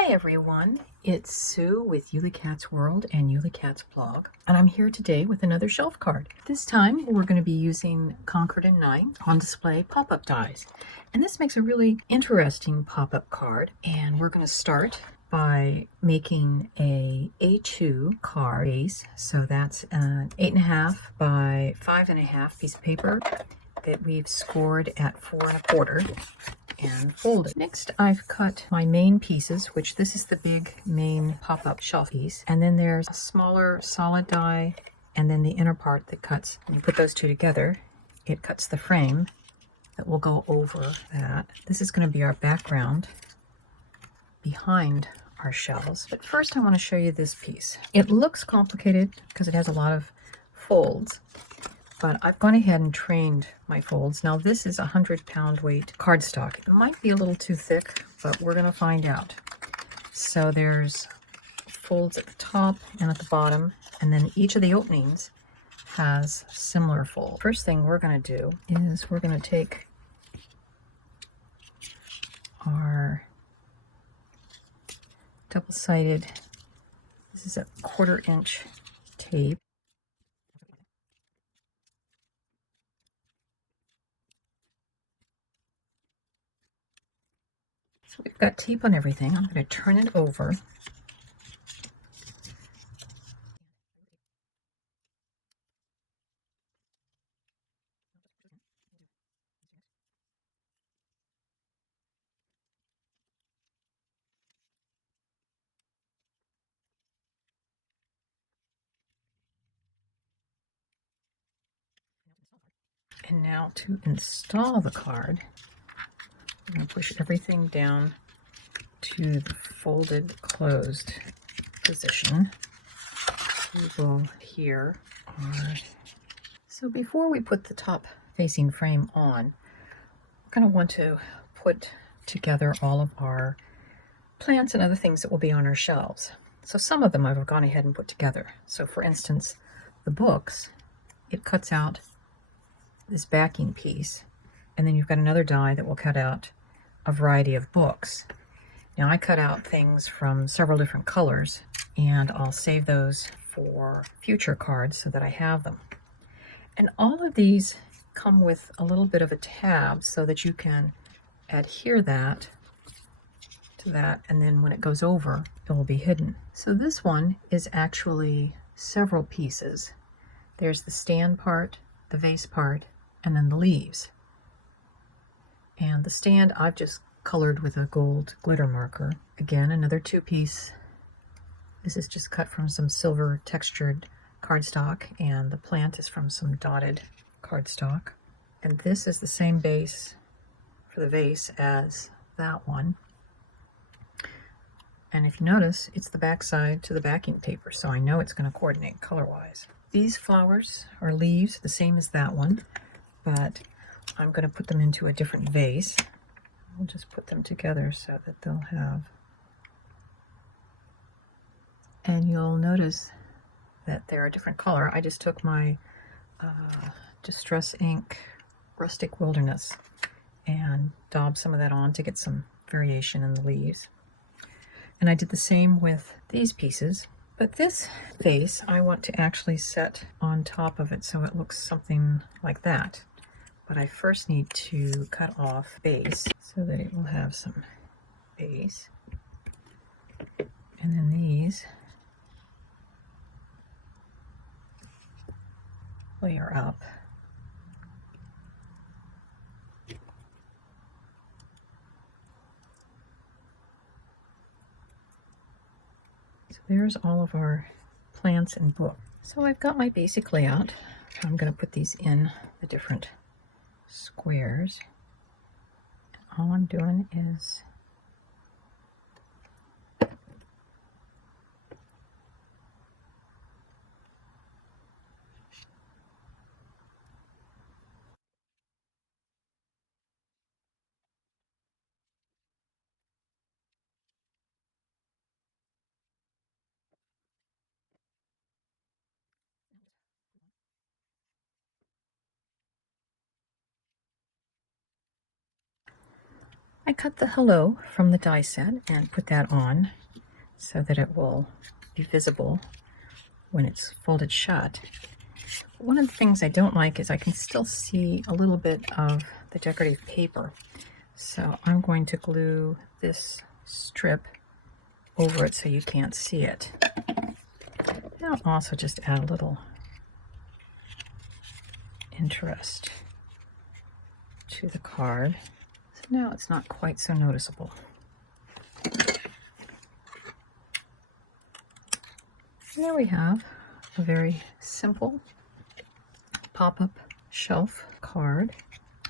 Hi everyone, it's Sue with Ully Cat's World and Ully Cat's blog, and I'm here today with another shelf card. This time we're going to be using Concord and 9 on display pop-up dies. And this makes a really interesting pop-up card, and we're going to start by making a A2 card base. So that's an 8.5 by 5.5 piece of paper that we've scored at 4 1/4 and fold it. Next, I've cut my main pieces, which this is the big main pop-up shelf piece, and then there's a smaller solid die, and then the inner part that cuts. When you put those two together, it cuts the frame that will go over that. This is going to be our background behind our shelves. But first I want to show you this piece. It looks complicated because it has a lot of folds, but I've gone ahead and trained my folds. Now this is 100-pound weight cardstock. It might be a little too thick, but we're gonna find out. So there's folds at the top and at the bottom, and then each of the openings has similar folds. First thing we're gonna do is we're gonna take our double-sided, this is a 1/4 inch tape. So we've got tape on everything. I'm going to turn it over. And now to install the card, I'm going to push everything down to the folded closed position. We will here. So before we put the top facing frame on, we're going to want to put together all of our plants and other things that will be on our shelves. So some of them I've gone ahead and put together. So for instance, the books, it cuts out this backing piece, and then you've got another die that will cut out a variety of books. Now I cut out things from several different colors, and I'll save those for future cards so that I have them. And all of these come with a little bit of a tab so that you can adhere that to that, and then when it goes over, it will be hidden. So this one is actually several pieces. There's the stand part, the vase part, and then the leaves. And the stand I've just colored with a gold glitter marker. Again, another 2-piece. This is just cut from some silver textured cardstock, and the plant is from some dotted cardstock. And this is the same base for the vase as that one. And if you notice, it's the back side to the backing paper, so I know it's going to coordinate color-wise. These flowers or leaves, the same as that one, but I'm going to put them into a different vase. I'll just put them together so that they'll have, and you'll notice that they're a different color. I just took my Distress Ink Rustic Wilderness and daubed some of that on to get some variation in the leaves. And I did the same with these pieces, but this vase I want to actually set on top of it so it looks something like that. But I first need to cut off base so that it will have some base. And then these layer up. So there's all of our plants and books. So I've got my basic layout. I'm going to put these in the different squares. All I'm doing is I cut the hello from the die set and put that on so that it will be visible when it's folded shut. One of the things I don't like is I can still see a little bit of the decorative paper. So I'm going to glue this strip over it so you can't see it. I'll also just add a little interest to the card. So now it's not quite so noticeable. And there we have a very simple pop-up shelf card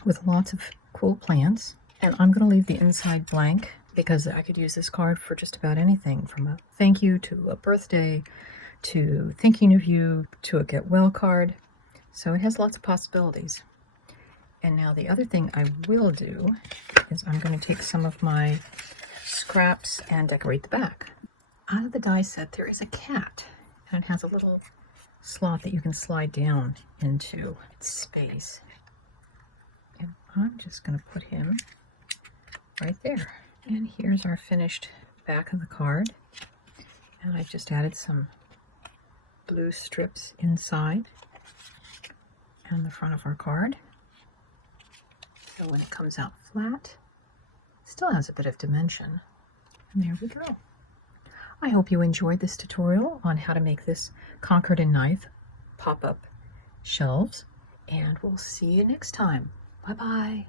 with lots of cool plants. And I'm going to leave the inside blank because I could use this card for just about anything, from a thank you to a birthday to thinking of you to a get well card. So it has lots of possibilities. And now the other thing I will do is I'm going to take some of my scraps and decorate the back. Out of the die set there is a cat, and it has a little slot that you can slide down into space. And I'm just going to put him right there. And here's our finished back of the card. And I just added some blue strips inside and the front of our card. So when it comes out flat, it still has a bit of dimension. And there we go. I hope you enjoyed this tutorial on how to make this Concord and knife pop-up shelves. And we'll see you next time. Bye-bye.